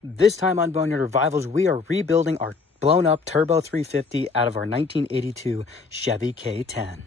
This time on Boneyard Revivals, we are rebuilding our blown up Turbo 350 out of our 1982 Chevy K-10.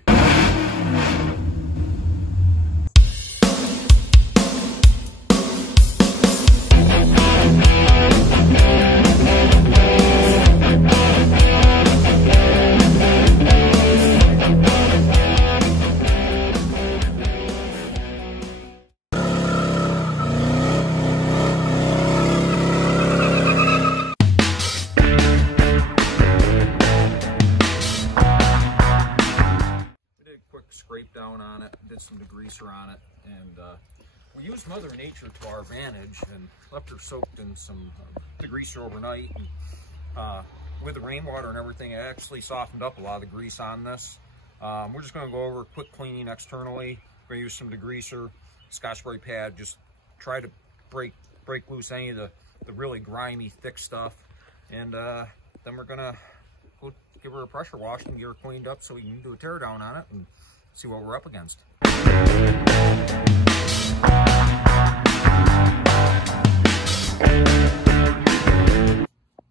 Scrape down on it, did some degreaser on it, and we used Mother Nature to our advantage and left her soaked in some degreaser overnight. And, with the rainwater and everything, it actually softened up a lot of the grease on this. We're just going to go over a quick cleaning externally. We're going to use some degreaser, Scotch-Brite pad, just try to break loose any of the really grimy, thick stuff. And then we're going to go give her a pressure wash and get her cleaned up so we can do a tear down on it and see what we're up against.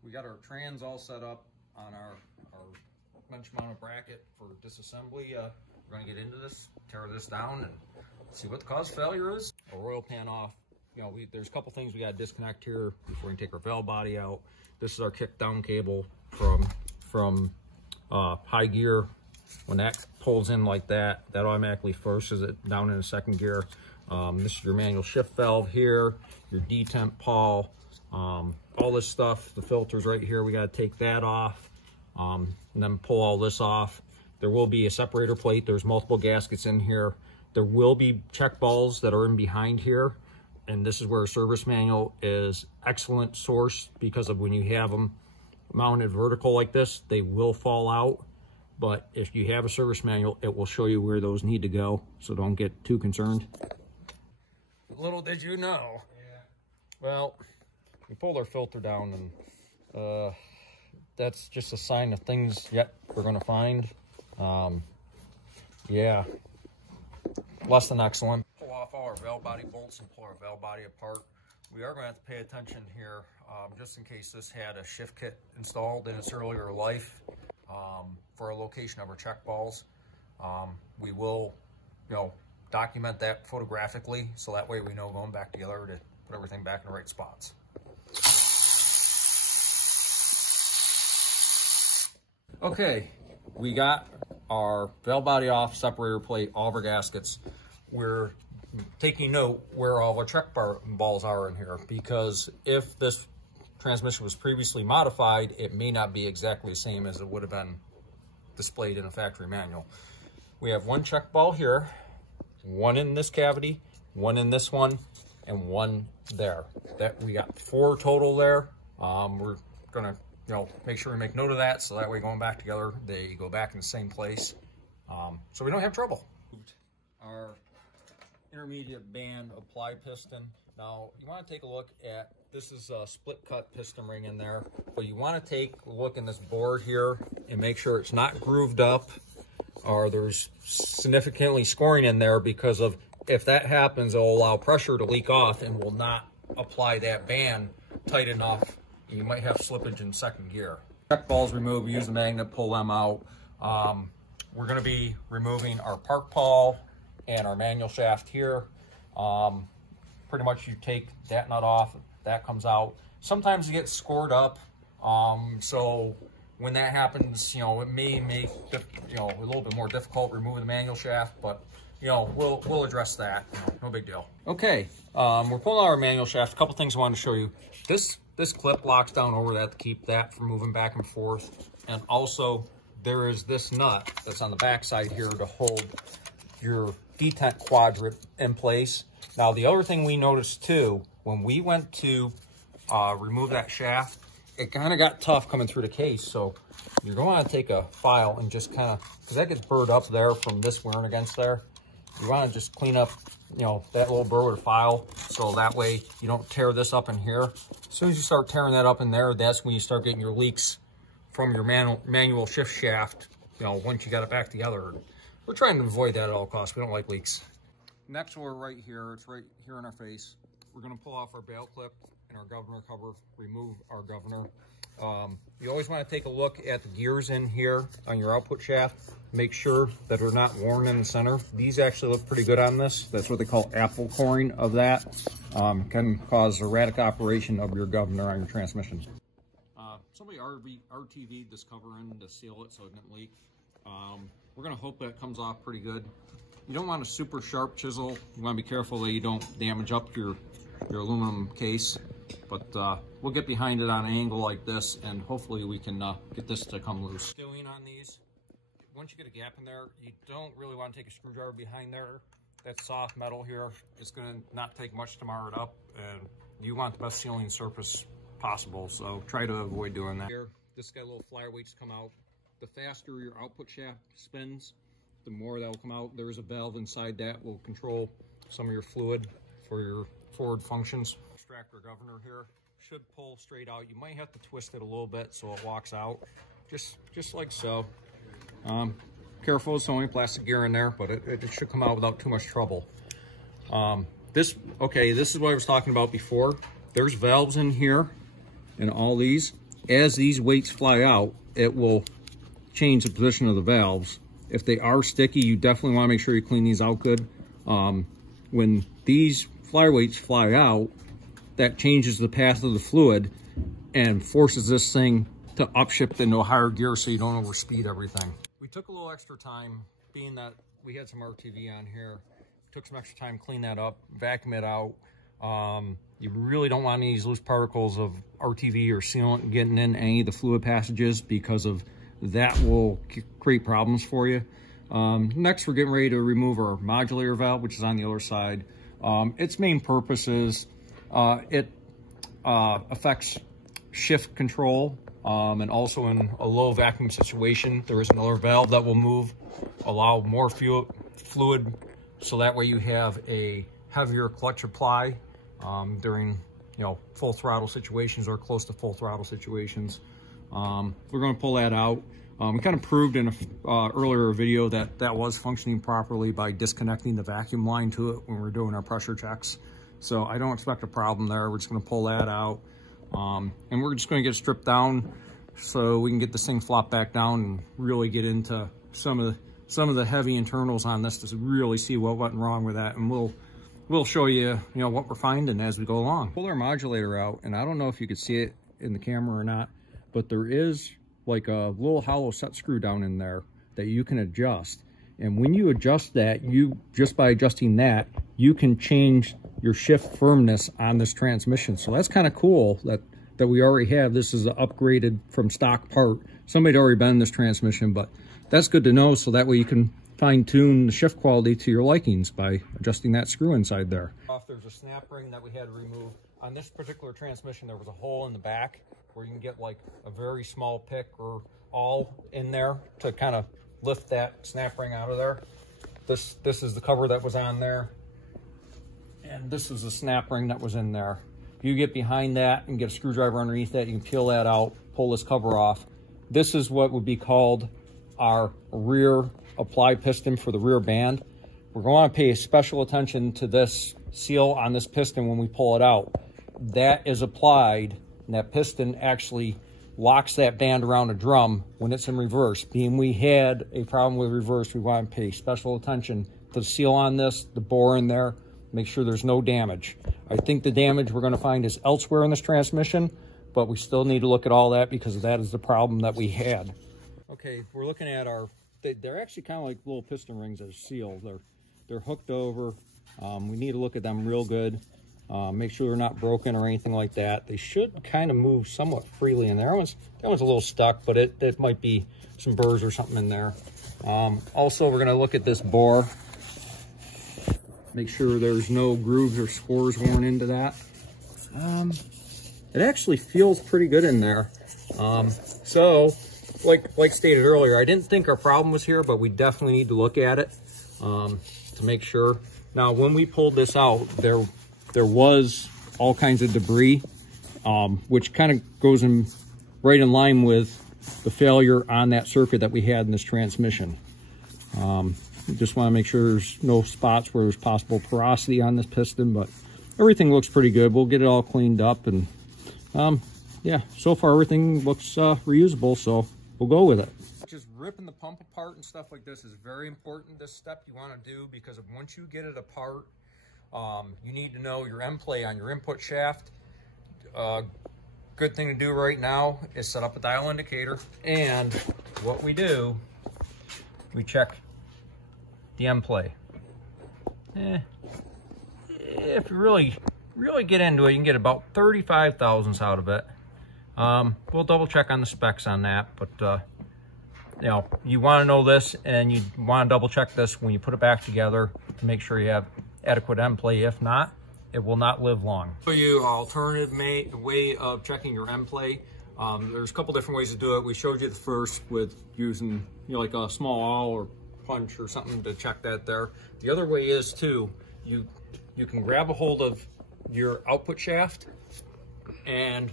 We got our trans all set up on our bench mounted bracket for disassembly. We're going to get into this, tear this down, and see what the cause of failure is. Our oil pan off. You know, there's a couple things we got to disconnect here before we can take our valve body out. This is our kick down cable from high gear. When that pulls in like that, that automatically forces it down into second gear. This is your manual shift valve here, your detent pawl, all this stuff, the filters right here, we got to take that off, and then pull all this off. There will be a separator plate. There's multiple gaskets in here. There will be check balls that are in behind here, and this is where a service manual is excellent source, because of when you have them mounted vertical like this, they will fall out. But if you have a service manual, it will show you where those need to go, so don't get too concerned. Little did you know. Yeah. Well, we pulled our filter down, and that's just a sign of things yet we're going to find. Yeah, less than excellent. Pull off all our valve body bolts and pull our valve body apart. We are going to have to pay attention here, just in case this had a shift kit installed in its earlier life. For a location of our check balls, we will, document that photographically, so that way we know going back together to put everything back in the right spots. Okay, we got our valve body off, separator plate, all of our gaskets. We're taking note where all of our check balls are in here, because if this transmission was previously modified, it may not be exactly the same as it would have been displayed in a factory manual. We have one check ball here, one in this cavity, one in this one, and one there. That we got 4 total there. We're gonna make sure we make note of that, so that way going back together they go back in the same place, so we don't have trouble. Our intermediate band apply piston. Now you want to take a look at, this is a split cut piston ring in there, but you want to take a look in this board here and make sure it's not grooved up or there's significantly scoring in there, because of if that happens, it'll allow pressure to leak off and will not apply that band tight enough. You might have slippage in second gear. Check balls removed, we use the magnet, pull them out. We're going to be removing our park pawl and our manual shaft here. Pretty much you take that nut off, that comes out. Sometimes it gets scored up, so when that happens, it may make a little bit more difficult removing the manual shaft, but we'll address that. No big deal. Okay, we're pulling out our manual shaft. A couple things I wanted to show you. This clip locks down over that to keep that from moving back and forth, and also there is this nut that's on the back side here to hold your detent quadrant in place. Now the other thing we noticed too, when we went to remove that shaft, it kind of got tough coming through the case. So you're going to want to take a file and just kind of, because that gets burred up there from this wearing against there, you want to just clean up, that little burr with a file, so that way you don't tear this up in here. As soon as you start tearing that up in there, that's when you start getting your leaks from your manual shift shaft, once you got it back together. We're trying to avoid that at all costs. We don't like leaks. Next, we're right here. It's right here in our face. We're going to pull off our bail clip. and our governor cover, remove our governor. You always want to take a look at the gears in here on your output shaft. Make sure that they're not worn in the center. These actually look pretty good on this. That's what they call apple coring of that. Can cause erratic operation of your governor on your transmission. Somebody RTV'd this cover in to seal it so it didn't leak. We're going to hope that comes off pretty good. You don't want a super sharp chisel. You want to be careful that you don't damage up your aluminum case. But we'll get behind it on an angle like this, and hopefully we can get this to come loose. Doing on these, once you get a gap in there, you don't really want to take a screwdriver behind there. That soft metal here, it's going to not take much to mar it up, and you want the best sealing surface possible, so try to avoid doing that. Here, this got little flyer weights come out. The faster your output shaft spins, the more that will come out. There is a valve inside that will control some of your fluid for your forward functions. Extractor governor here should pull straight out. You might have to twist it a little bit so it walks out, just like so. Careful, it's only plastic gear in there, but it should come out without too much trouble. This is what I was talking about before. There's valves in here and all these. As these weights fly out, it will change the position of the valves. If they are sticky, you definitely want to make sure you clean these out good. When these flyer weights fly out, that changes the path of the fluid and forces this thing to upshift into a higher gear so you don't overspeed everything. We took a little extra time, being that we had some RTV on here. Took some extra time to clean that up, vacuum it out. You really don't want any of these loose particles of RTV or sealant getting in any of the fluid passages, because of that will create problems for you. Next, we're getting ready to remove our modulator valve, which is on the other side. Its main purpose is it affects shift control, and also in a low vacuum situation, there is another valve that will move, allow more fluid, so that way you have a heavier clutch apply during full throttle situations or close to full throttle situations. We're going to pull that out. We kind of proved in an earlier video that was functioning properly by disconnecting the vacuum line to it when we're doing our pressure checks. So I don't expect a problem there. We're just going to pull that out. And we're just going to get it stripped down so we can get this thing flopped back down and really get into some of the heavy internals on this to really see what went wrong with that. And we'll show you, what we're finding as we go along. Pull our modulator out, and I don't know if you can see it in the camera or not, but there is like a little hollow set screw down in there that you can adjust. And when you adjust that, just by adjusting that, you can change your shift firmness on this transmission. So that's kind of cool that we already have. This is an upgraded from stock part. Somebody'd already been in this transmission, but that's good to know, so that way you can fine-tune the shift quality to your likings by adjusting that screw inside there. There's a snap ring that we had to remove. On this particular transmission, there was a hole in the back where you can get like a very small pick or awl in there to kind of lift that snap ring out of there. This is the cover that was on there, and this is the snap ring that was in there. You get behind that and get a screwdriver underneath that, you can peel that out, pull this cover off. This is what would be called our rear apply piston for the rear band. We're going to pay special attention to this seal on this piston when we pull it out. That is applied, and that piston actually locks that band around a drum when it's in reverse. Being we had a problem with reverse, we want to pay special attention to the seal on this, the bore in there, make sure there's no damage. I think the damage we're going to find is elsewhere in this transmission, but we still need to look at all that because that is the problem that we had. Okay, we're looking at they're actually kind of like little piston rings that are sealed. They're hooked over. We need to look at them real good. Make sure they're not broken or anything like that. They should kind of move somewhat freely in there. That one's a little stuck, but it might be some burrs or something in there. Also, we're going to look at this bore. Make sure there's no grooves or spores worn into that. It actually feels pretty good in there. So, like stated earlier, I didn't think our problem was here, but we definitely need to look at it to make sure. Now, when we pulled this out, there was all kinds of debris, which kind of goes right in line with the failure on that circuit that we had in this transmission. We just want to make sure there's no spots where there's possible porosity on this piston, but everything looks pretty good. We'll get it all cleaned up, and yeah, so far everything looks reusable, so we'll go with it. Just ripping the pump apart and stuff like this is very important. This step you want to do, because once you get it apart, you need to know your end play on your input shaft. Good thing to do right now is set up a dial indicator, and what we do, we check the end play. If you really get into it, you can get about 35 thousandths out of it. We'll double check on the specs on that, but you know, you want to know this, and you want to double check this when you put it back together to make sure you have adequate end play. If not, it will not live long. I'll show you an alternative way of checking your end play. There's a couple different ways to do it. We showed you the first with using, you know, like a small awl or punch or something to check that there. The other way is too, you can grab a hold of your output shaft, and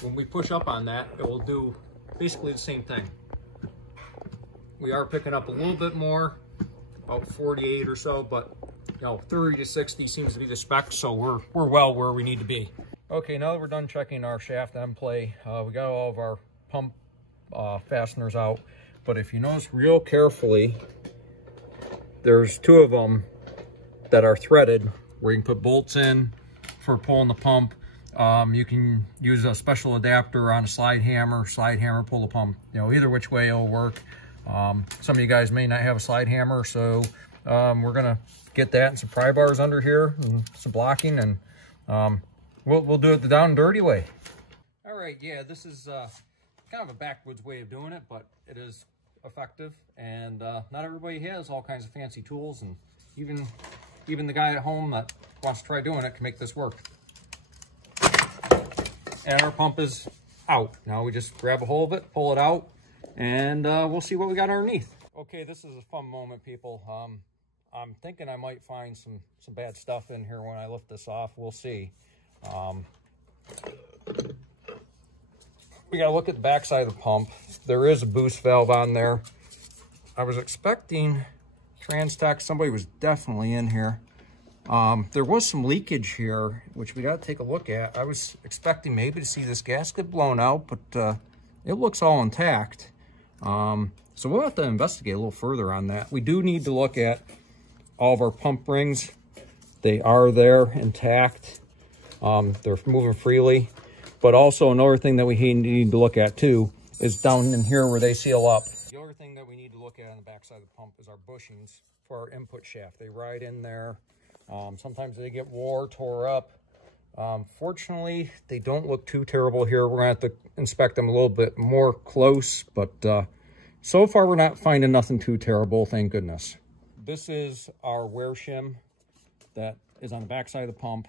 when we push up on that, it will do basically the same thing. We are picking up a little bit more, about 48 or so, but you know, 30 to 60 seems to be the spec, so we're well where we need to be. Okay, now that we're done checking our shaft end play, we got all of our pump fasteners out, but if you notice real carefully, there's two of them that are threaded where you can put bolts in for pulling the pump. You can use a special adapter on a slide hammer, pull the pump. You know, either which way it'll work. Some of you guys may not have a slide hammer, so we're gonna get that and some pry bars under here and some blocking, and we'll do it the down and dirty way. All right, yeah, this is kind of a backwoods way of doing it, but it is effective, and not everybody has all kinds of fancy tools, and even the guy at home that wants to try doing it can make this work. And our pump is out. Now we just grab a hold of it, pull it out, and we'll see what we got underneath. Okay, this is a fun moment, people. I'm thinking I might find some bad stuff in here when I lift this off. We'll see. We gotta look at the back side of the pump. There is a boost valve on there. I was expecting Trans-Tech, somebody was definitely in here. There was some leakage here, which we got to take a look at. I was expecting maybe to see this gasket blown out, but it looks all intact. So we'll have to investigate a little further on that. We do need to look at all of our pump rings. They are there intact. They're moving freely. But also another thing that we need to look at too is down in here where they seal up. The other thing that we need to look at on the back side of the pump is our bushings for our input shaft. They ride in there. Sometimes they get tore up. Fortunately, they don't look too terrible here. We're going to have to inspect them a little bit more close, but so far we're not finding nothing too terrible, thank goodness. This is our wear shim that is on the back side of the pump.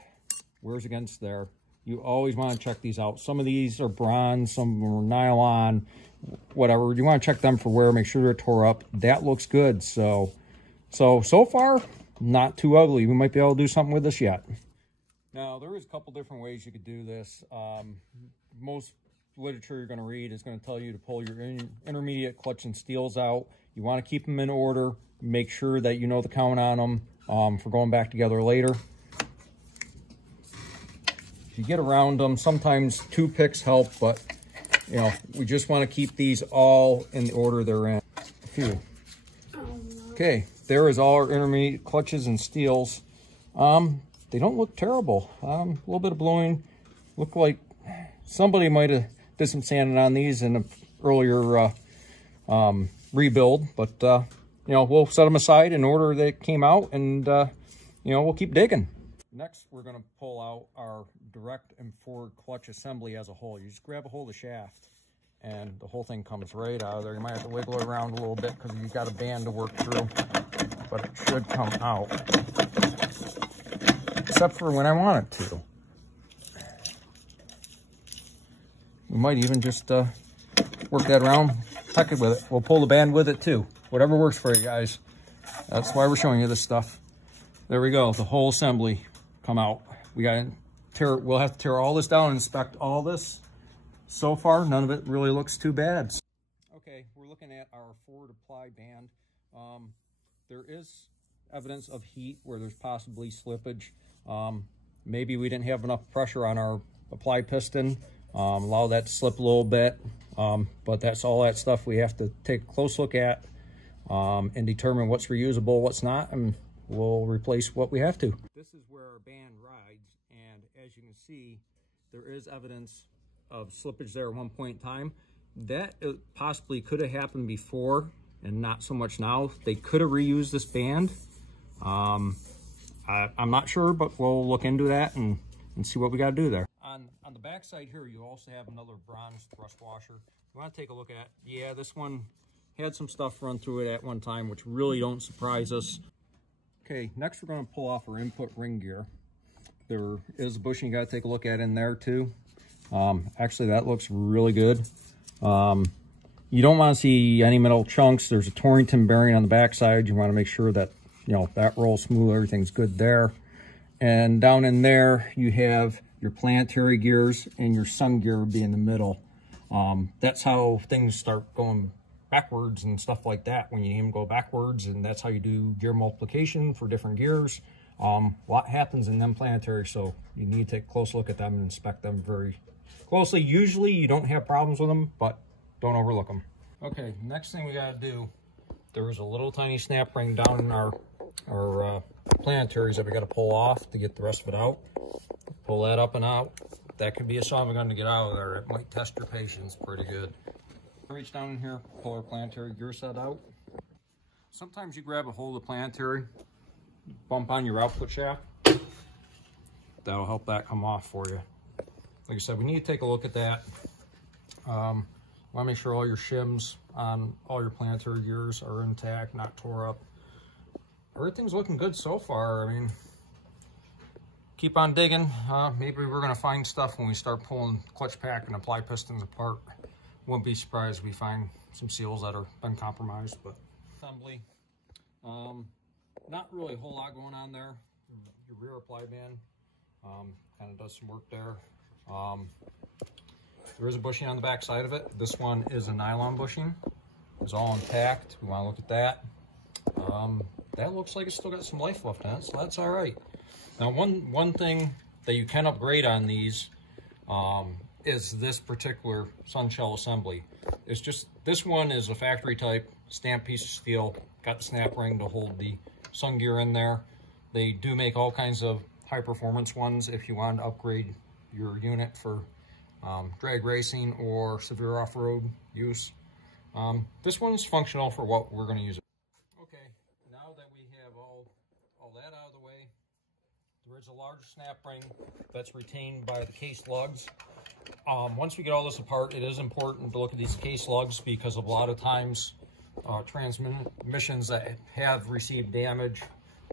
Wears against there. You always want to check these out. Some of these are bronze, some are nylon, whatever. You want to check them for wear, make sure they're tore up. That looks good. So far, not too ugly. We might be able to do something with this yet. Now, there is a couple different ways you could do this. Most literature you're going to read is going to tell you to pull your intermediate clutch and steels out. You want to keep them in order. Make sure that you know the count on them for going back together later. If you get around them, sometimes 2 picks help, but you know, we just want to keep these all in the order they're in. Phew. Okay, there is all our intermediate clutches and steels. They don't look terrible. A little bit of blowing. Look like somebody might have did some sanding on these in an earlier rebuild, but you know, we'll set them aside in order they came out, and you know, we'll keep digging. Next, we're going to pull out our direct and forward clutch assembly as a whole. You just grab a hold of the shaft, and the whole thing comes right out of there. You might have to wiggle it around a little bit because you've got a band to work through, but it should come out. Except for when I want it to. We might even just work that around, tuck it with it. We'll pull the band with it too. Whatever works for you guys. That's why we're showing you this stuff. There we go, the whole assembly come out. We'll have to tear all this down and inspect all this. So far, none of it really looks too bad. Okay, we're looking at our forward apply band. There is evidence of heat where there's possibly slippage. Maybe we didn't have enough pressure on our apply piston, allow that to slip a little bit. But that's all that stuff we have to take a close look at and determine what's reusable, what's not, and we'll replace what we have to. This is where our band rides, and as you can see, there is evidence of slippage there at one point in time. That possibly could have happened before and not so much now. They could have reused this band. I'm not sure, but we'll look into that and see what we got to do there. On the back side here, you also have another bronze thrust washer. You want to take a look at. Yeah, this one had some stuff run through it at one time, which really don't surprise us. Okay, next we're going to pull off our input ring gear. There is a bushing you got to take a look at in there too. Actually, that looks really good. You don't want to see any metal chunks. There's a Torrington bearing on the back side. You want to make sure that, you know, that rolls smooth, everything's good there. And down in there, you have your planetary gears and your sun gear would be in the middle. That's how things start going backwards and stuff like that when you need them go backwards, and that's how you do gear multiplication for different gears. A lot happens in them planetary, so you need to take a close look at them and inspect them very closely. Usually you don't have problems with them, but don't overlook them. Okay, next thing we got to do, there is a little tiny snap ring down in our planetaries that we got to pull off to get the rest of it out. Pull that up and out. That could be a son of a gun to get out of there. It might test your patience pretty good. Reach down in here, pull our planetary gear set out. Sometimes you grab a hold of the planetary, bump on your output shaft. That'll help that come off for you. Like I said, we need to take a look at that. Want to make sure all your shims on all your planetary gears are intact, not tore up. Everything's looking good so far. I mean, keep on digging. Maybe we're going to find stuff when we start pulling clutch pack and apply pistons apart. Wouldn't be surprised if we find some seals that have been compromised. But assembly, not really a whole lot going on there. Your rear apply band kind of does some work there. There is a bushing on the back side of it. This one is a nylon bushing. It's all intact. We want to look at that. That looks like it's still got some life left in it, so that's all right. Now, one thing that you can upgrade on these is this particular sun shell assembly. It's just, this one is a factory type stamped piece of steel, got the snap ring to hold the sun gear in there. They do make all kinds of high performance ones if you want to upgrade your unit for drag racing or severe off-road use. This one's functional for what we're going to use it. Okay, now that we have all that out of the way, there is a large snap ring that's retained by the case lugs. Once we get all this apart, it is important to look at these case lugs because a lot of times transmissions that have received damage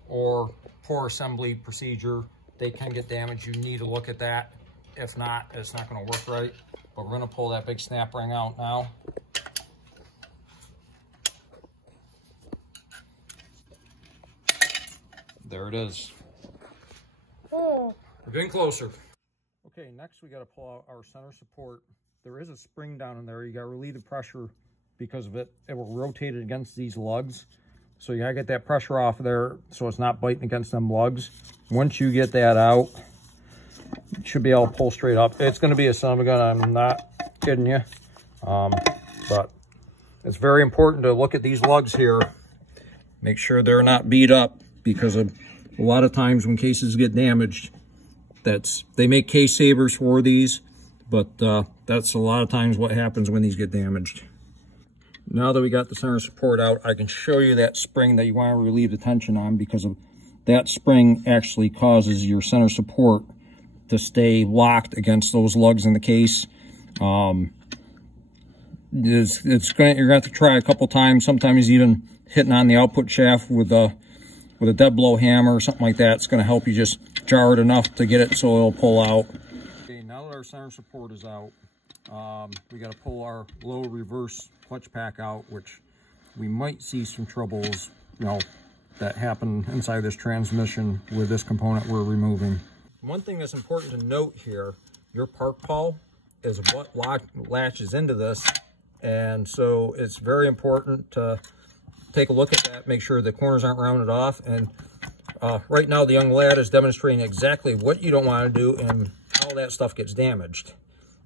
or poor assembly procedure, they can get damaged. You need to look at that. If not, it's not going to work right. But we're going to pull that big snap ring out now. There it is. Oh, we're getting closer. Okay, next we got to pull out our center support. There is a spring down in there. You got to relieve the pressure because of it. It will rotate it against these lugs. So you got to get that pressure off of there so it's not biting against them lugs. Once you get that out, you should be able to pull straight up. It's going to be a son of a gun. I'm not kidding you. But it's very important to look at these lugs here. Make sure they're not beat up because a lot of times when cases get damaged, they make case savers for these, but that's a lot of times what happens when these get damaged. Now that we got the center support out, I can show you that spring that you want to relieve the tension on, because of that spring actually causes your center support to stay locked against those lugs in the case. You're going to have to try a couple times, sometimes even hitting on the output shaft with a dead blow hammer or something like that. It's going to help you just jar it enough to get it so it'll pull out. Okay, now that our center support is out, we got to pull our low reverse clutch pack out, which we might see some troubles, that happen inside this transmission with this component we're removing. One thing that's important to note here, your park pawl is what latches into this, and so it's very important to take a look at that, make sure the corners aren't rounded off. And Right now, the young lad is demonstrating exactly what you don't want to do and how that stuff gets damaged.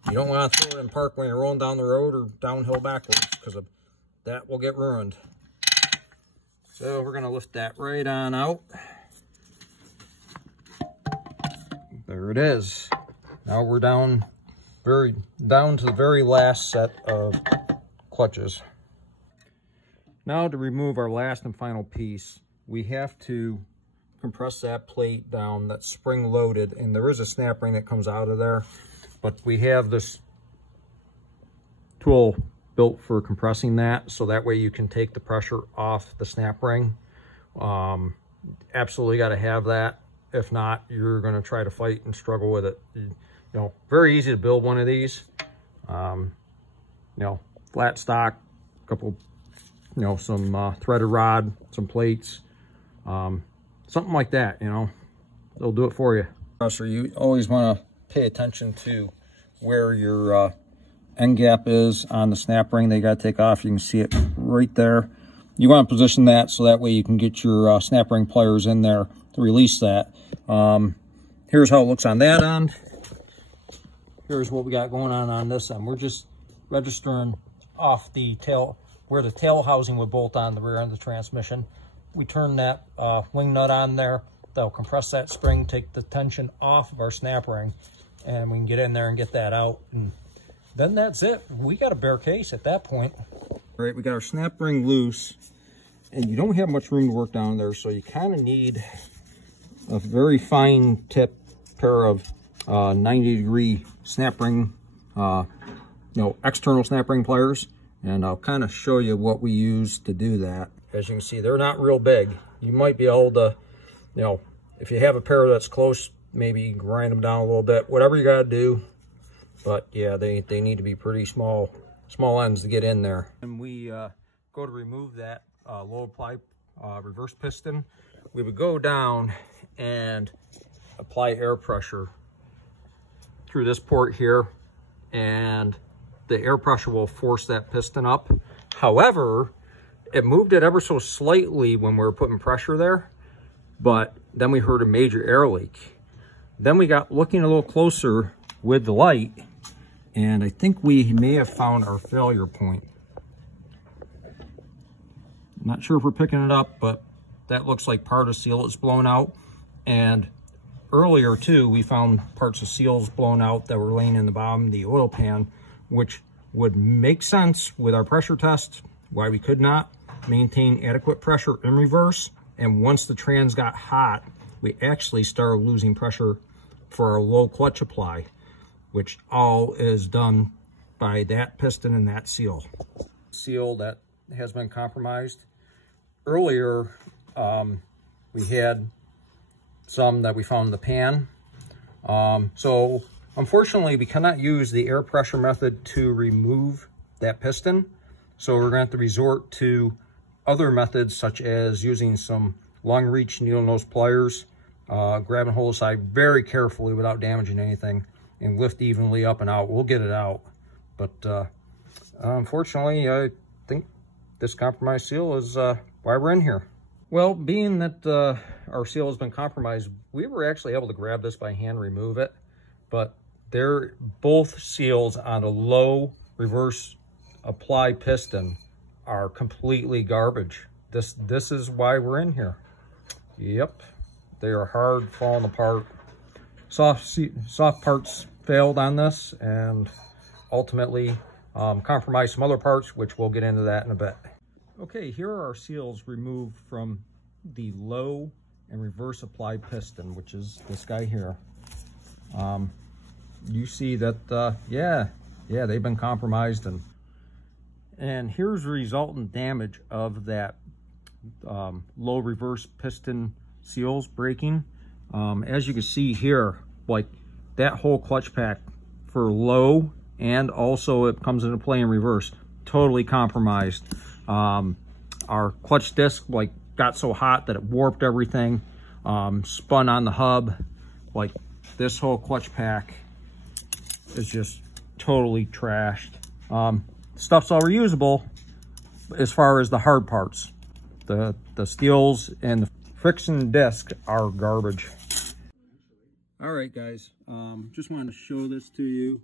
You don't want to throw it in park when you're rolling down the road or downhill backwards, because that will get ruined. So we're going to lift that right on out. There it is. Now we're down to the very last set of clutches. Now to remove our last and final piece, we have to compress that plate down that's spring loaded, and there is a snap ring that comes out of there, but we have this tool built for compressing that, so that way you can take the pressure off the snap ring. Absolutely got to have that. If not, you're going to try to fight and struggle with it. You know, very easy to build one of these. You know, flat stock, couple, you know, some threaded rod, some plates, something like that, you know, they'll do it for you. So you always want to pay attention to where your end gap is on the snap ring. They got to take off. You can see it right there. You want to position that so that way you can get your snap ring pliers in there to release that. Here's how it looks on that end. Here's what we got going on this end. We're just registering off the tail, where the tail housing would bolt on the rear end of the transmission. We turn that wing nut on there. That'll compress that spring, take the tension off of our snap ring, and we can get in there and get that out. And then that's it. We got a bare case at that point. All right, we got our snap ring loose, and you don't have much room to work down there, so you kind of need a very fine tip pair of 90-degree snap ring, you know, external snap ring pliers. And I'll kind of show you what we use to do that. As you can see, they're not real big. You might be able to, you know, if you have a pair that's close, maybe grind them down a little bit, whatever you got to do. But yeah, they need to be pretty small ends to get in there. And we go to remove that low apply reverse piston, we would go down and apply air pressure through this port here, and the air pressure will force that piston up. However, it moved it ever so slightly when we were putting pressure there, but then we heard a major air leak. Then we got looking a little closer with the light, and I think we may have found our failure point. Not sure if we're picking it up, but that looks like part of seal is blown out. And earlier too, we found parts of seals blown out that were laying in the bottom of the oil pan, which would make sense with our pressure test, why we could not maintain adequate pressure in reverse. And once the trans got hot, we actually started losing pressure for our low clutch apply, which all is done by that piston and that seal. Seal that has been compromised. Earlier, we had some that we found in the pan. So unfortunately, we cannot use the air pressure method to remove that piston. So we're going to have to resort to other methods, such as using some long reach needle nose pliers, grab and hold the side very carefully without damaging anything, and lift evenly up and out. We'll get it out. But unfortunately, I think this compromised seal is why we're in here. Well, being that our seal has been compromised, we were actually able to grab this by hand, remove it, but they're both seals on a low reverse apply piston are completely garbage. This is why we're in here. Yep, they are hard, falling apart. Soft parts failed on this, and ultimately compromised some other parts, which we'll get into that in a bit. Okay, here are our seals removed from the low and reverse apply piston, which is this guy here. You see that, yeah, they've been compromised, and here's the resultant damage of that low reverse piston seals breaking. As you can see here, like that whole clutch pack for low, and also it comes into play in reverse, totally compromised. Our clutch disc like got so hot that it warped everything, spun on the hub. Like this whole clutch pack is just totally trashed. Stuff's all reusable as far as the hard parts. The steels and the friction discs are garbage. All right, guys, just wanted to show this to you.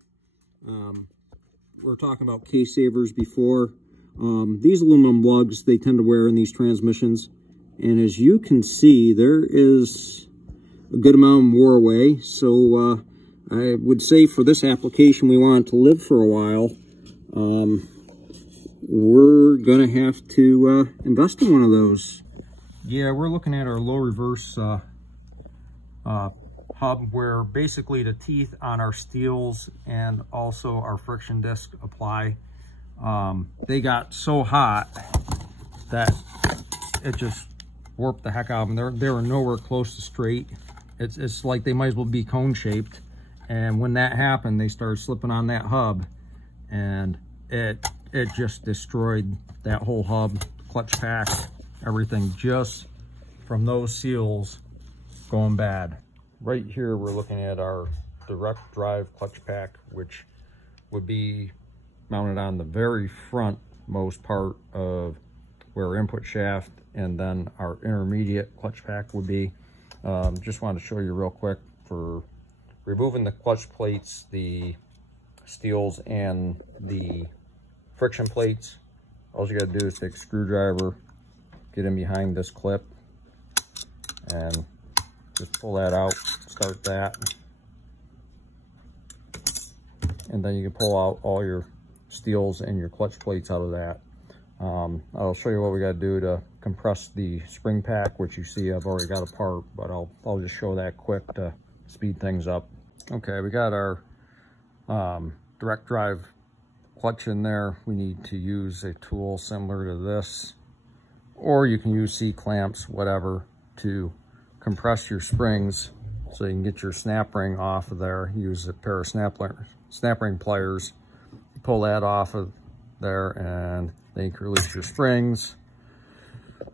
We were talking about case savers before. These aluminum lugs, they tend to wear in these transmissions. And as you can see, there is a good amount of them wore away. So I would say for this application, we want it to live for a while. We're gonna have to invest in one of those. Yeah, we're looking at our low reverse hub, where basically the teeth on our steels and also our friction disc apply. They got so hot that it just warped the heck out of them. They were nowhere close to straight. It's like they might as well be cone shaped. And when that happened, they started slipping on that hub, and it just destroyed that whole hub, clutch pack, everything, just from those seals going bad. Right here, we're looking at our direct drive clutch pack, which would be mounted on the very frontmost part of where our input shaft and then our intermediate clutch pack would be. Just wanted to show you real quick for removing the clutch plates, the steels, and the friction plates. All you got to do is take a screwdriver, get in behind this clip, and just pull that out, start that. And then you can pull out all your steels and your clutch plates out of that. I'll show you what we got to do to compress the spring pack, which you see I've already got apart, but I'll just show that quick to speed things up. Okay, we got our direct drive clutch in there. We need to use a tool similar to this, or you can use C-clamps, whatever, to compress your springs so you can get your snap ring off of there. Use a pair of snap ring pliers. You pull that off of there, and then you can release your springs.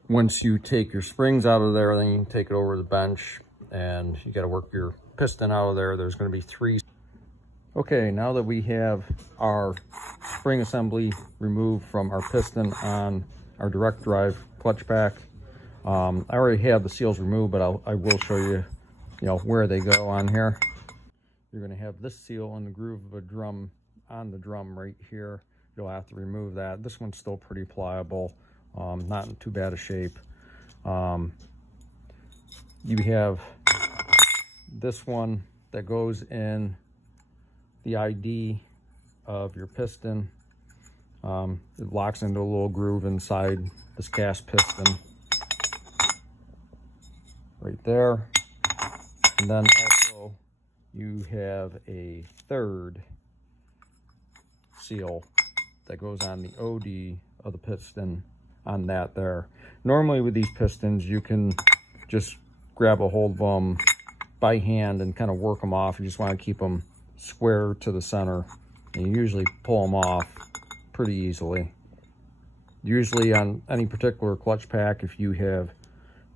Once you take your springs out of there, then you can take it over the bench, and you got to work your piston out of there. There's going to be 3. Okay, now that we have our spring assembly removed from our piston on our direct drive clutch pack, I already have the seals removed, but I will show you, where they go on here. You're going to have this seal in the groove of a drum on the drum right here. You'll have to remove that. This one's still pretty pliable, not in too bad a shape. You have this one that goes in the ID of your piston. It locks into a little groove inside this cast piston right there. And then also you have a third seal that goes on the OD of the piston on that there. Normally with these pistons, you can just grab a hold of them by hand and kind of work them off. You just want to keep them square to the center, and you usually pull them off pretty easily. Usually on any particular clutch pack, if you have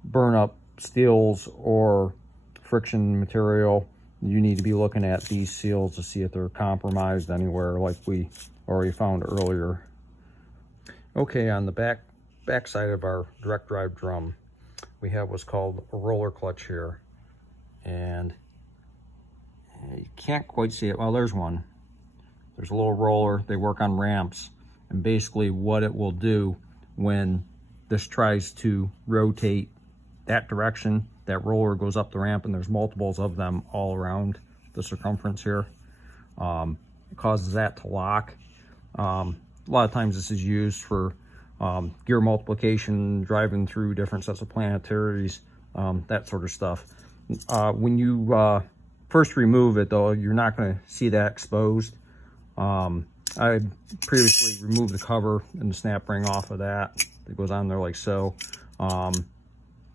burn up steels or friction material, you need to be looking at these seals to see if they're compromised anywhere, like we already found earlier. Okay, on the back side of our direct drive drum, we have what's called a roller clutch here, and you can't quite see it. Well, there's one. There's a little roller. They work on ramps, and basically what it will do when this tries to rotate that direction, that roller goes up the ramp, and there's multiples of them all around the circumference here. It causes that to lock. A lot of times this is used for gear multiplication, driving through different sets of planetaries, that sort of stuff. When you first remove it, though, you're not going to see that exposed. I previously removed the cover and the snap ring off of that. It goes on there like so.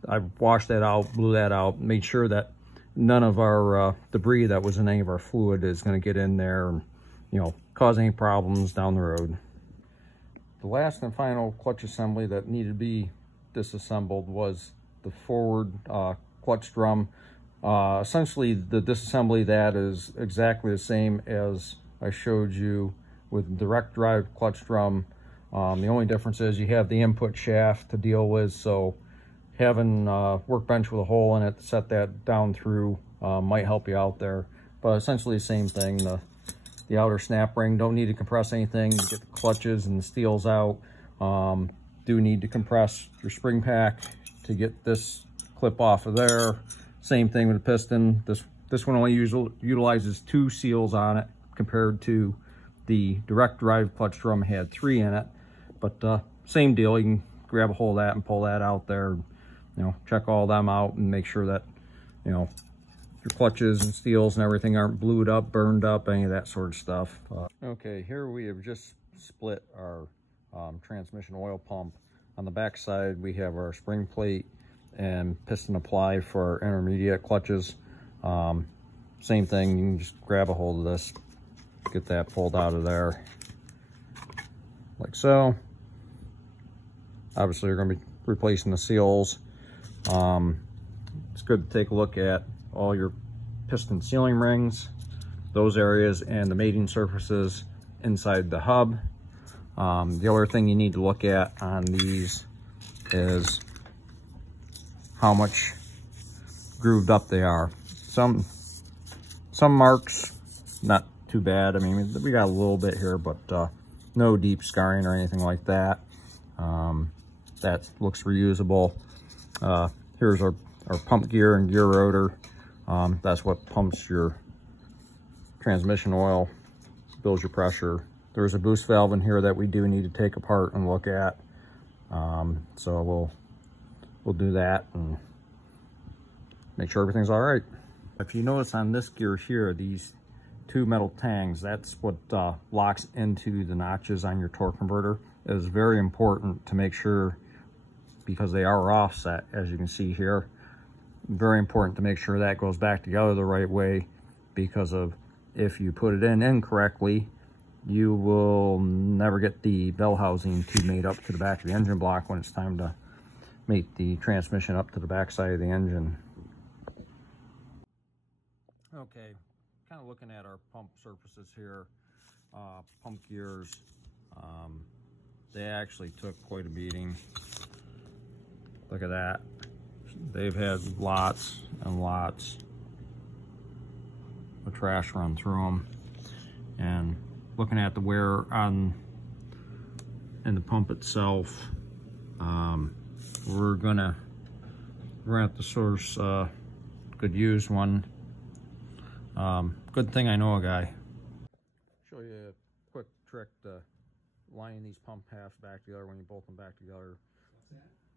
I washed that out, blew that out, made sure that none of our debris that was in any of our fluid is going to get in there and, cause any problems down the road. The last and final clutch assembly that needed to be disassembled was the forward clutch drum. Essentially, the disassembly that is exactly the same as I showed you with direct drive clutch drum. The only difference is you have the input shaft to deal with, so having a workbench with a hole in it to set that down through might help you out there. But essentially the same thing. The outer snap ring, don't need to compress anything to get the clutches and the steels out. Do need to compress your spring pack to get this clip off of there. Same thing with the piston. This one only utilizes 2 seals on it compared to the direct drive clutch drum had 3 in it. But same deal, you can grab a hold of that and pull that out there. You know, check all them out and make sure that, you know, your clutches and steels and everything aren't blued up, burned up, any of that sort of stuff. Okay, here we have just split our transmission oil pump. On the back side, we have our spring plate and piston apply for our intermediate clutches. Same thing, you can just grab a hold of this, get that pulled out of there, like so. Obviously, you're going to be replacing the seals. It's good to take a look at all your piston sealing rings, those areas, and the mating surfaces inside the hub. The other thing you need to look at on these is how much grooved up they are. Some marks, not too bad. I mean, we got a little bit here, but no deep scarring or anything like that. That looks reusable. Here's our pump gear and gear rotor. That's what pumps your transmission oil, builds your pressure. There's a boost valve in here that we do need to take apart and look at. So we'll do that and make sure everything's all right. If you notice on this gear here, these 2 metal tangs, that's what locks into the notches on your torque converter. It is very important to make sure, because they are offset, as you can see here, very important to make sure that goes back together the right way, because of if you put it in incorrectly, you will never get the bell housing to mate up to the back of the engine block when it's time to mate the transmission up to the back side of the engine. Okay, kind of looking at our pump surfaces here, pump gears, they actually took quite a beating. Look at that. They've had lots and lots of trash run through them. And looking at the wear in the pump itself, we're gonna have to source a good used one. Good thing I know a guy. Show you a quick trick to line these pump halves back together when you bolt them back together.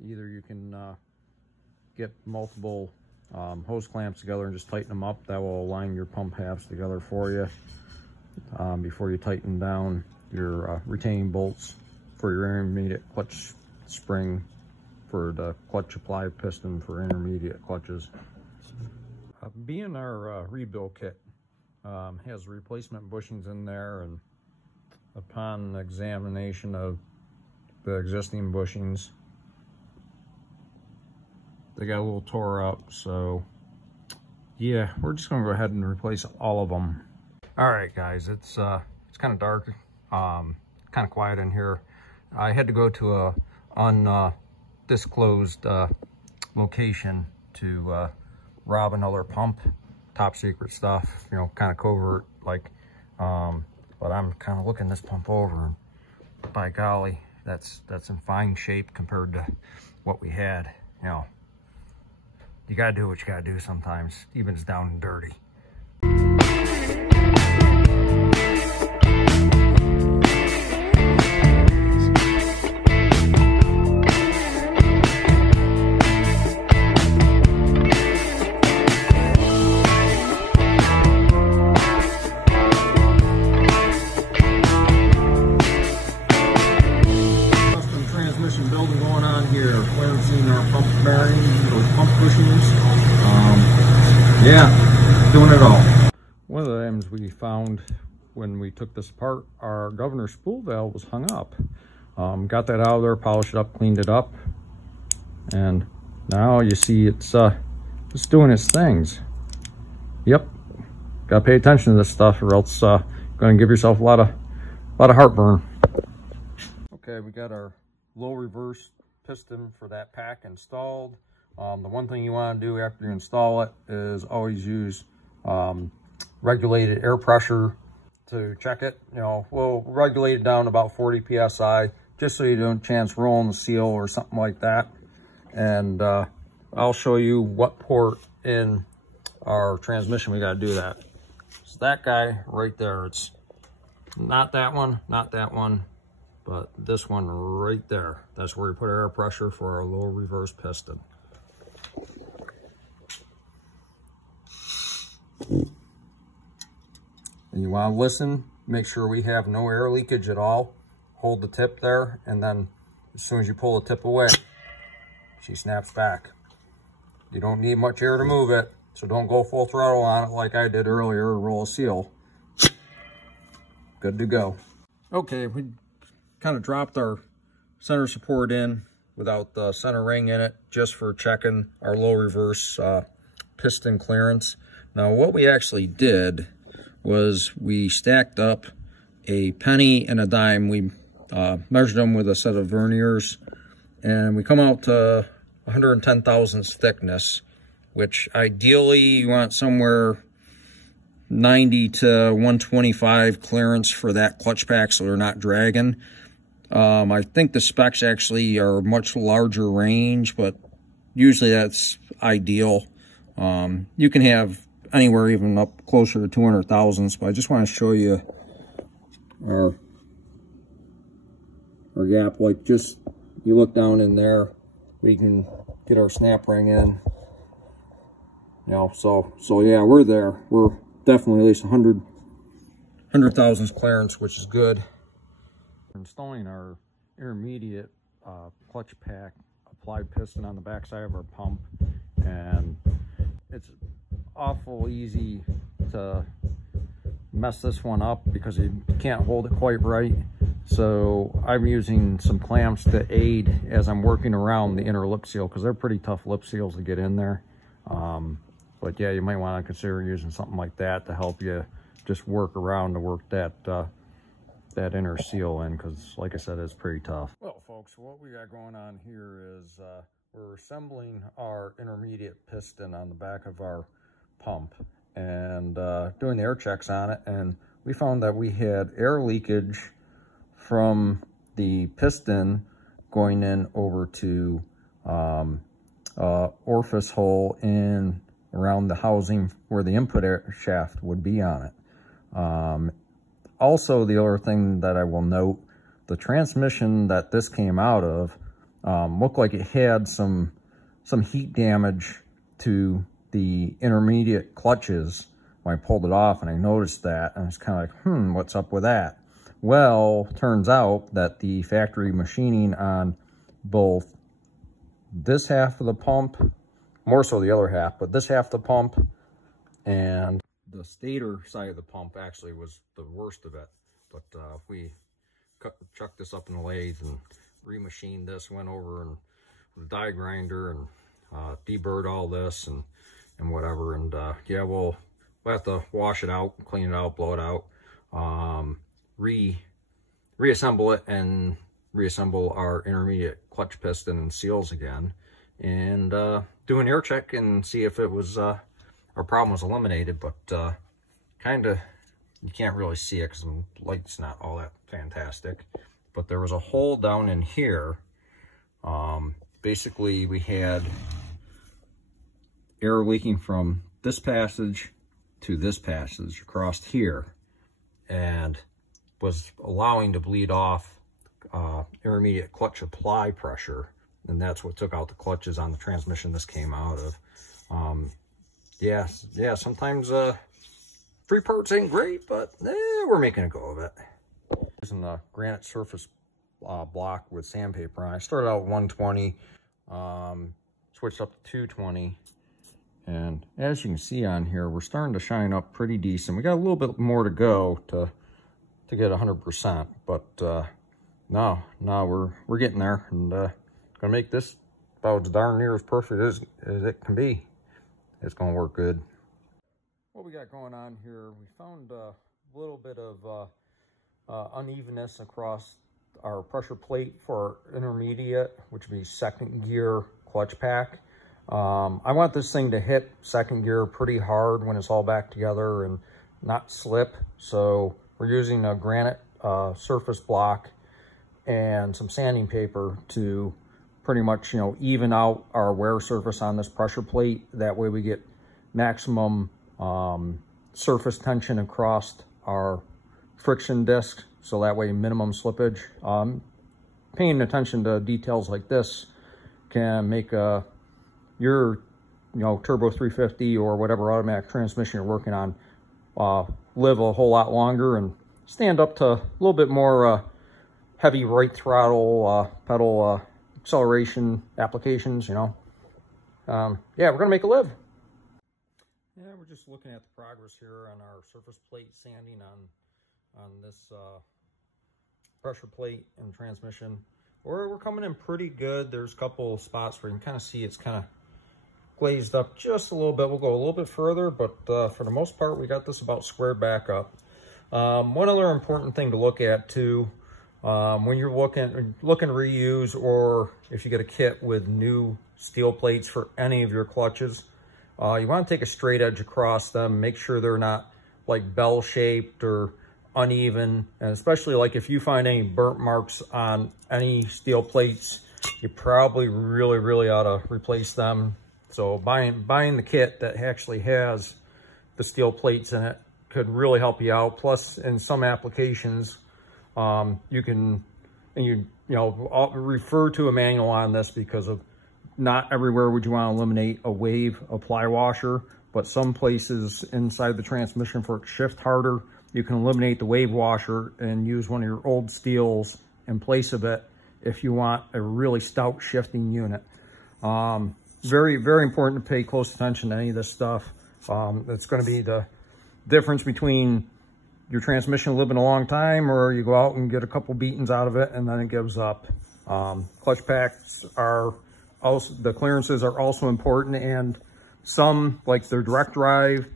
Either you can get multiple hose clamps together and just tighten them up. That will align your pump halves together for you before you tighten down your retaining bolts for your intermediate clutch spring, for the clutch apply piston for intermediate clutches. Being our rebuild kit has replacement bushings in there, and upon examination of the existing bushings, they got a little tore up. So yeah, we're just gonna go ahead and replace all of them. All right, guys, it's kind of dark, kind of quiet in here. I had to go to a undisclosed location to rob another pump. Top secret stuff, you know, kind of covert, like, but I'm kind of looking this pump over, and by golly, that's in fine shape compared to what we had. You know, you gotta do what you gotta do sometimes, even if it's down and dirty. Yeah, doing it all. One of the items we found when we took this apart, our governor spool valve was hung up. Got that out of there, polished it up, cleaned it up, and now you see it's doing its things. Yep, gotta pay attention to this stuff, or else gonna give yourself a lot of heartburn. Okay, we got our low reverse piston for that pack installed. The one thing you want to do after you install it is always use regulated air pressure to check it. You know, we'll regulate it down to about 40 psi just so you don't chance rolling the seal or something like that. And I'll show you what port in our transmission we got to do that. It's that guy right there. It's not that one, but this one right there. That's where we put our air pressure for our low reverse piston. And you want to listen, make sure we have no air leakage at all. Hold the tip there, and then as soon as you pull the tip away, she snaps back. You don't need much air to move it, so don't go full throttle on it like I did earlier or roll a seal. Good to go. Okay, we kind of dropped our center support in without the center ring in it, just for checking our low reverse piston clearance. Now what we actually did was we stacked up a penny and a dime. We measured them with a set of verniers, and we come out to 110 thousandths thickness, which ideally you want somewhere 90 to 125 clearance for that clutch pack so they're not dragging. I think the specs actually are a much larger range, but usually that's ideal. You can have anywhere even up closer to 200 thousandths, but I just want to show you our gap. Like, just you look down in there, we can get our snap ring in. You know, so yeah, we're there. We're definitely at least 100 thousandths clearance, which is good. We're installing our intermediate clutch pack applied piston on the back side of our pump, and it's awful easy to mess this one up because you can't hold it quite right. So I'm using some clamps to aid as I'm working around the inner lip seal, because they're pretty tough lip seals to get in there. But yeah, you might want to consider using something like that to help you just work around to work that that inner seal in, because like I said, it's pretty tough. Well folks, what we got going on here is we're assembling our intermediate piston on the back of our pump and doing the air checks on it, and we found that we had air leakage from the piston going in over to orifice hole in around the housing where the input air shaft would be on it. Also, the other thing that I will note, the transmission that this came out of looked like it had some heat damage to the intermediate clutches when I pulled it off, and I noticed that, and I was kind of like, what's up with that? Well, turns out that the factory machining on both this half of the pump, more so the other half, but this half of the pump and the stator side of the pump actually was the worst of it. But if we chucked this up in the lathe and remachined this, went over and with a die grinder and deburred all this and whatever, and yeah, we'll have to wash it out, clean it out, blow it out, reassemble it, and reassemble our intermediate clutch piston and seals again, and do an air check and see if it was our problem was eliminated. But kind of, you can't really see it because the light's not all that fantastic, but there was a hole down in here. Basically we had air leaking from this passage to this passage across here, and was allowing to bleed off intermediate clutch apply pressure, and that's what took out the clutches on the transmission this came out of. Yeah, sometimes free parts ain't great, but we're making a go of it. Using the granite surface block with sandpaper on. I started out 120, switched up to 220, and as you can see on here, we're starting to shine up pretty decent. We got a little bit more to go to get 100%, but no, we're getting there, and gonna make this about as darn near as perfect as it can be. It's gonna work good. What we got going on here, we found a little bit of unevenness across our pressure plate for our intermediate, which would be second gear clutch pack. I want this thing to hit second gear pretty hard when it's all back together and not slip. So we're using a granite surface block and some sanding paper to pretty much, even out our wear surface on this pressure plate. That way we get maximum surface tension across our friction disc. So that way minimum slippage. Paying attention to details like this can make your turbo 350 or whatever automatic transmission you're working on live a whole lot longer and stand up to a little bit more heavy right throttle pedal acceleration applications. Yeah, we're gonna make it live. Yeah, we're just looking at the progress here on our surface plate sanding on this pressure plate and transmission. We're coming in pretty good. There's a couple spots where you can kind of see it's kind of glazed up just a little bit. We'll go a little bit further, but for the most part, we got this about squared back up. One other important thing to look at too, when you're looking to reuse, or if you get a kit with new steel plates for any of your clutches, you want to take a straight edge across them. Make sure they're not like bell-shaped or uneven, and especially like if you find any burnt marks on any steel plates, you probably really ought to replace them. So buying the kit that actually has the steel plates in it could really help you out. Plus, in some applications, you can, and I'll refer to a manual on this because of not everywhere would you want to eliminate a wave apply washer, but some places inside the transmission for it to shift harder, you can eliminate the wave washer and use one of your old steels in place of it if you want a really stout shifting unit. Very important to pay close attention to any of this stuff. It's going to be the difference between your transmission living a long time, or you go out and get a couple beatings out of it and then it gives up. Clutch packs are also, the clearances are also important, and some, like their direct drive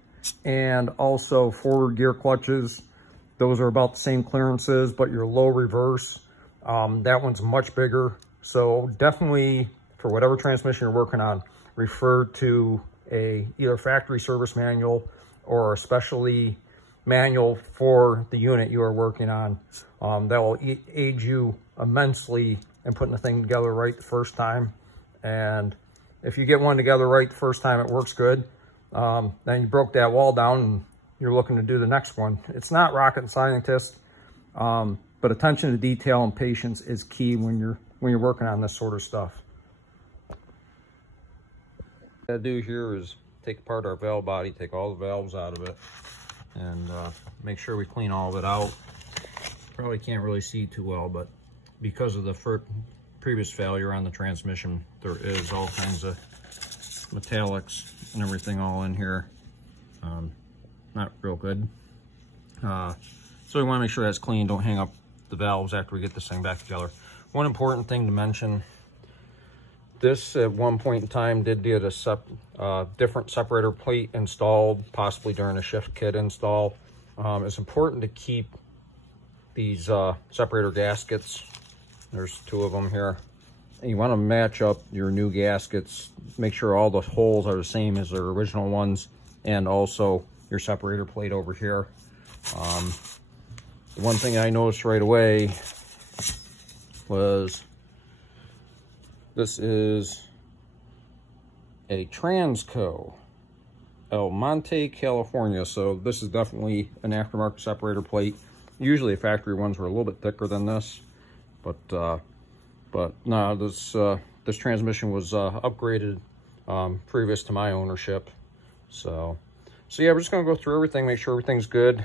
and also forward gear clutches, those are about the same clearances, but your low reverse, that one's much bigger. So definitely, for whatever transmission you're working on, refer to either factory service manual or a specialty manual for the unit you are working on. That will aid you immensely in putting the thing together right the first time. And if you get one together right the first time, it works good. Then you broke that wall down and you're looking to do the next one. It's not rocket scientist, but attention to detail and patience is key when you're working on this sort of stuff. What I do here is take apart our valve body, take all the valves out of it, and make sure we clean all of it out. Probably can't really see too well, but because of the previous failure on the transmission, there is all kinds of metallics and everything all in here. Not real good. So we want to make sure that's clean. Don't hang up the valves after we get this thing back together. One important thing to mention, this at one point in time did get a different separator plate installed, possibly during a shift kit install. It's important to keep these separator gaskets. There's two of them here. And you want to match up your new gaskets. Make sure all the holes are the same as their original ones, and also your separator plate over here. The one thing I noticed right away was this is a Transco, El Monte, California. So this is definitely an aftermarket separator plate. Usually factory ones were a little bit thicker than this, but no, this transmission was upgraded previous to my ownership. So yeah, we're just gonna go through everything, make sure everything's good.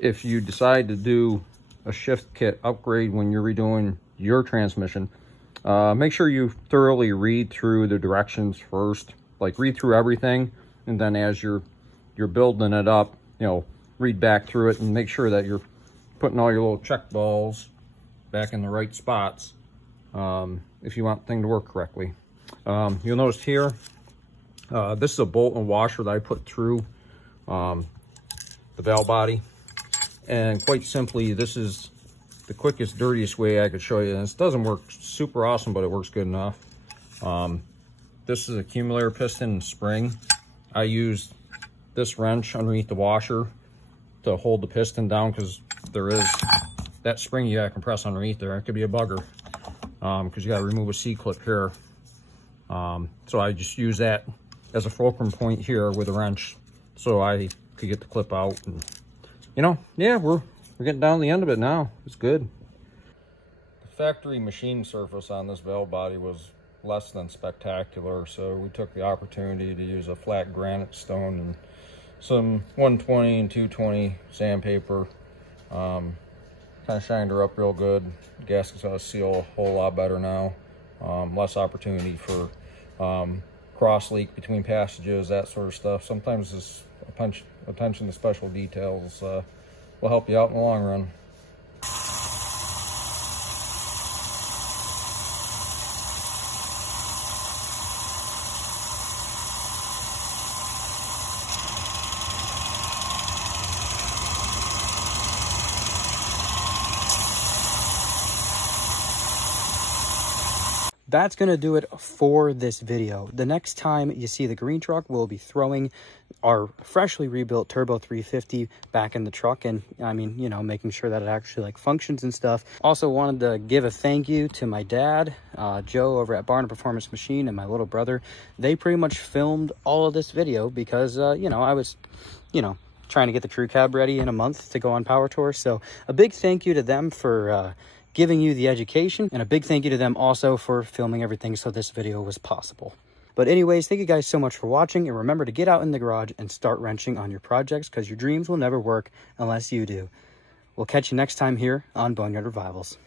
If you decide to do a shift kit upgrade when you're redoing your transmission, make sure you thoroughly read through the directions first. Like, read through everything, and then as you're building it up, read back through it and make sure that you're putting all your little check balls back in the right spots if you want the thing to work correctly. You'll notice here, this is a bolt and washer that I put through the valve body, and quite simply, this is the quickest, dirtiest way I could show you. And this doesn't work super awesome, but it works good enough. This is a accumulator piston and spring. I used this wrench underneath the washer to hold the piston down, because there is that spring you gotta compress underneath there. It could be a bugger, because you gotta remove a C-clip here. So I just use that as a fulcrum point here with a wrench, so I could get the clip out. And you know, yeah, we're getting down to the end of it now. It's good. The factory machine surface on this valve body was less than spectacular, so we took the opportunity to use a flat granite stone and some 120 and 220 sandpaper. Kind of shined her up real good. The gasket's gonna seal a whole lot better now. Less opportunity for cross leak between passages, that sort of stuff. Sometimes this attention to special details will help you out in the long run. That's going to do it for this video. The next time you see the green truck, we'll be throwing our freshly rebuilt Turbo 350 back in the truck. And I mean, you know, making sure that it actually like functions and stuff. Also wanted to give a thank you to my dad, Joe over at Barn Performance Machine, and my little brother. They pretty much filmed all of this video because, you know, I was, you know, trying to get the crew cab ready in a month to go on Power Tour. So a big thank you to them for giving you the education, and a big thank you to them also for filming everything so this video was possible. But anyways, thank you guys so much for watching, and remember to get out in the garage and start wrenching on your projects, because your dreams will never work unless you do. We'll catch you next time here on Boneyard Revivals.